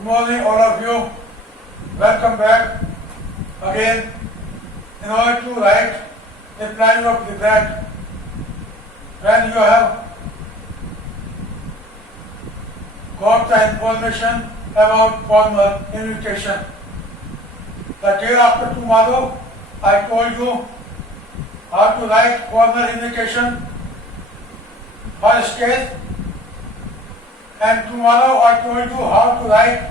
Good morning, all of you. Welcome back again. In order to write a plan of regret, when you have got the information about formal invitation, the day after tomorrow, I told you how to write formal invitation first stage, and tomorrow I told you how to write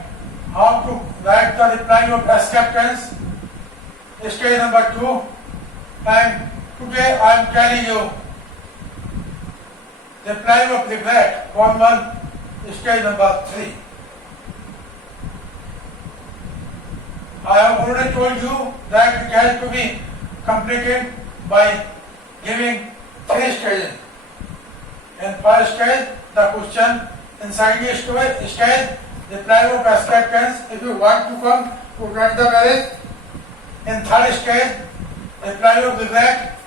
the reply of acceptance, stage number 2, and today I am telling you reply of regret, formal, stage number 3. I have already told you that it has to be completed by giving 3 stages. In first stage, the question inside the stage, reply of acceptance, if you want to come to grant the marriage. In third stage, reply of regret,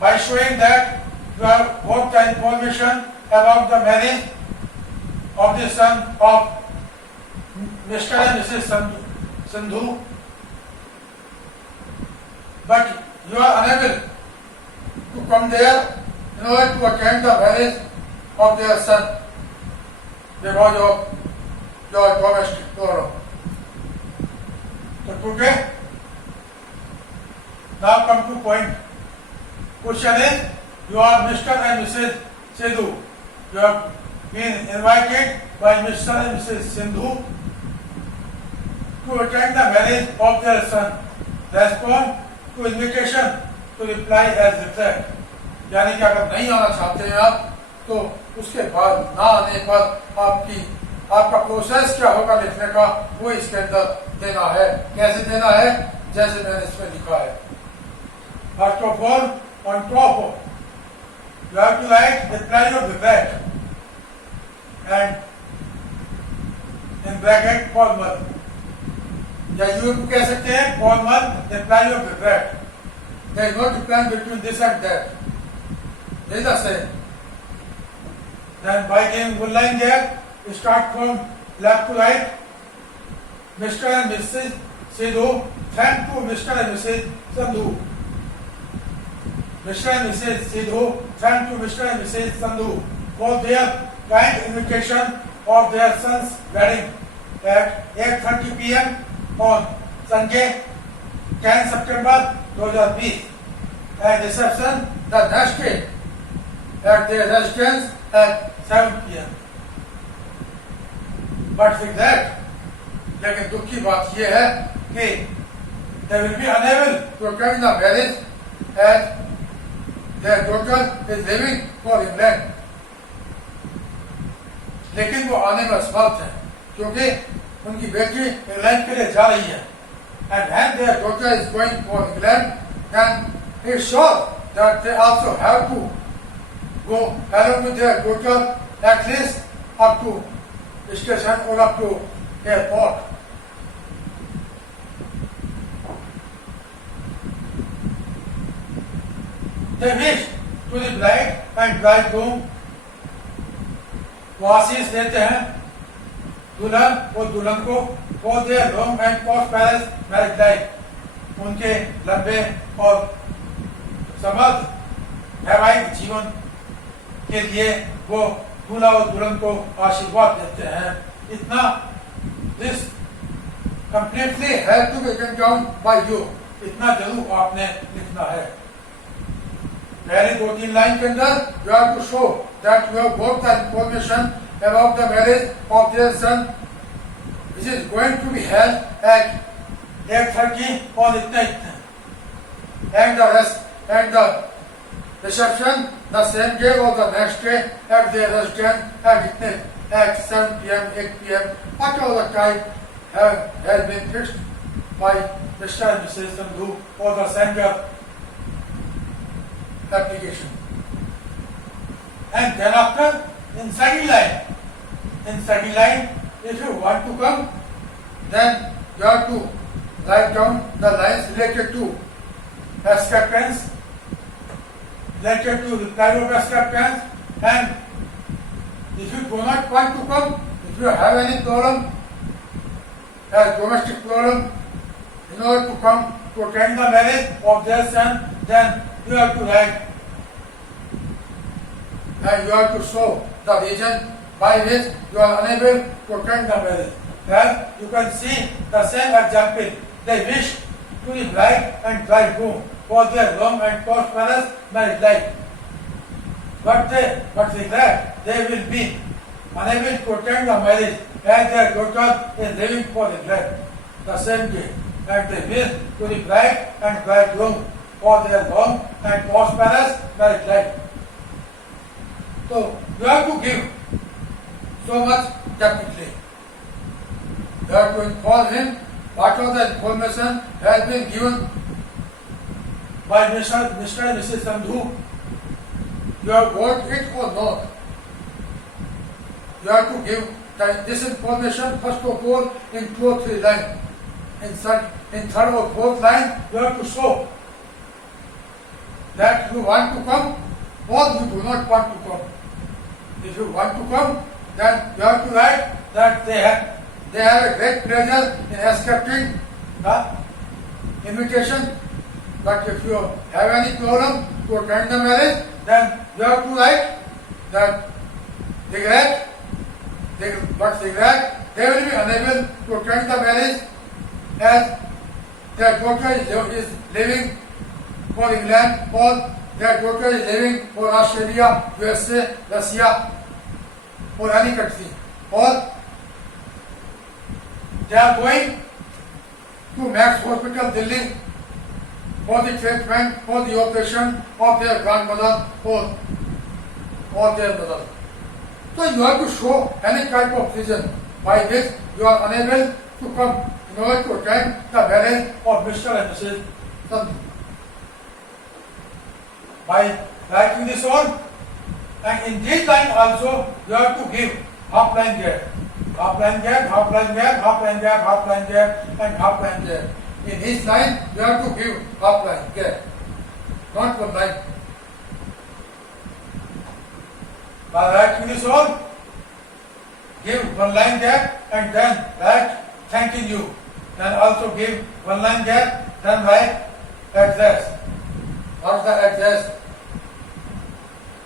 by showing that you have got the information about the marriage of the son of Mr. and Mrs. Sandhu, but you are unable to come there in order to attend the marriage of their son because of your domestic problem. So today, now come to point. Question is, you are Mr. and Mrs. Sindhu. You have been invited by Mr. and Mrs. Sindhu to attend the marriage of their son. Respond to invitation to reply as regret. यानी कि अगर नहीं आना चाहते हैं आप, तो उसके बाद ना आने पर आपका प्रोसेस क्या होगा लिखने का, वो इसके अंदर देना है. कैसे देना है? जैसे मैंने इसमें लिखा है. First of all, on top you have to write reply of regret and in bracket formal, या you कह सकते हैं formal reply of regret. There is no difference between this and that. There is a same. Then by giving one line there, you start from left to right. Mr. and Mrs. Sindhu, thank to Mr. and Mrs. Sandhu. Mr. and Mrs. Sindhu, thank to Mr. and Mrs. Sandhu for their kind invitation of their son's wedding at 8:30 p.m. on Sunday, 10 September 2020, and reception the next day at their residence at 7 p.m. But with that, लेकिन दुख की बात यह है कि they will be unable to attend the marriage as their daughter is leaving for England. लेकिन वो आने में असमर्थ है क्योंकि उनकी बेटी इंग्लैंड के लिए जा रही है. And when their daughter is going for England, then it's sure that they also have to go along with their daughter at least up to station or up to airport. They wish to the bride and bridegroom, वो आशीष देते हैं दुल्हन और दुल्हन को for their long and prosperous marriage life, उनके लंबे और समृद्ध वैवाहिक जीवन के लिए वो दूल्हा और दुल्हन को आशीर्वाद देते हैं. इतना this completely has to be written down by you. इतना जरूर आपने लिखना है. पहले 2-3 लाइन के अंदर you have to show that you have got the information about the marriage of their son, which is going to be held at 8:30 on इतने and the rest and the reception the same day or the next day at their residence at 7 p.m. 8 p.m. At all the time has been fixed by Mr. and Mrs. Sandhu for the sender application. And then after, in second line, if you want to come, then you have to write down the lines related to acceptance, related to reply of acceptance, and if you do not want to come, if If you have any problem, a domestic problem, in order to come to attend the marriage of their son, then you have to write and you have to show the reason by which you are unable to attend the marriage. Then you can see the same example. They wish to the bride and bridegroom for their long and prosperous married life. But regret they will be unable to attend the marriage as their daughter is living for regret the same day. And they wish to the bride and bridegroom for their long and prosperous married life. So you have to give so much definitely. You have to inform him what all the information has been given by Mr. and Mrs. Sandhu. You have got it or not. You have to give this information first of all in 2 or 3 lines. In third or fourth line, you have to show that you want to come or you do not want to come. If you want to come, then you have to write that they have a great pleasure in accepting the invitation. But if you have any problem to attend the marriage, then you have to write that regret they will be unable to attend the marriage as their daughter is living for England or their daughter is living for Australia, USA, Russia, or any country, or they are going to Max Hospital, Delhi for the treatment, for the operation of their grandmother or their mother. So you have to show any type of reason by which you are unable to come in order to attend the marriage of Mr. and Mrs. Sandhu. By writing this on, and in this line also you have to give half line gap, half line gap, half line gap, half line gap, half line gap, and half line gap. In each line you have to give half line gap, not one line. By writing this on, give one line gap and then write thanking you. Then also give one line gap, then write address. What's the address?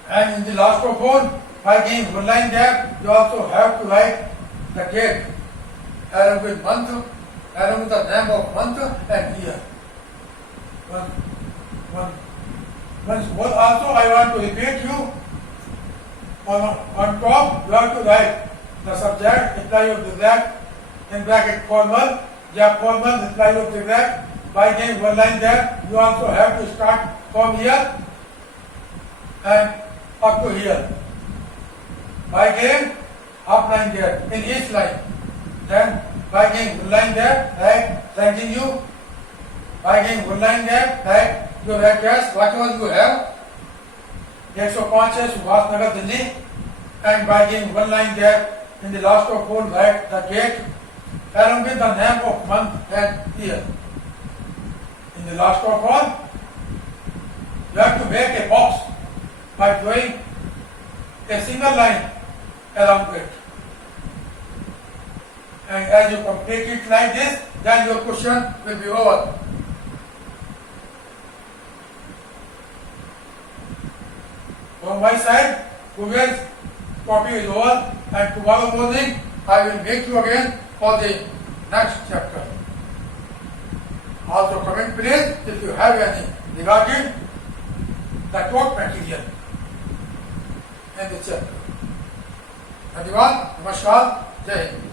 And in the last of all, by giving one line gap, you also have to write the date along with month, along with the name of month and year. Once also I want to repeat you. On top, you have to write the subject, reply of the regret, in bracket formal, formal, reply of the regret. By giving one line gap, you also have to start from here and up to here. By giving half line gap in each line. Then by giving one line gap, write thanking you. By giving one line gap, write your address, whatever you have. 105 है Subhash Nagar Delhi, and by giving one line gap in the last of all write the date along with the name of month and year. In the last of all, you have to make a box by drawing a single line along it. And as you complete it like this, then your question will be over. From my side, today's copy is over, and tomorrow morning I will meet you again for the next chapter. Also comment please if you have any regarding the taught material in the chapter. Dhanyawad, Namaskar, Jai Hind.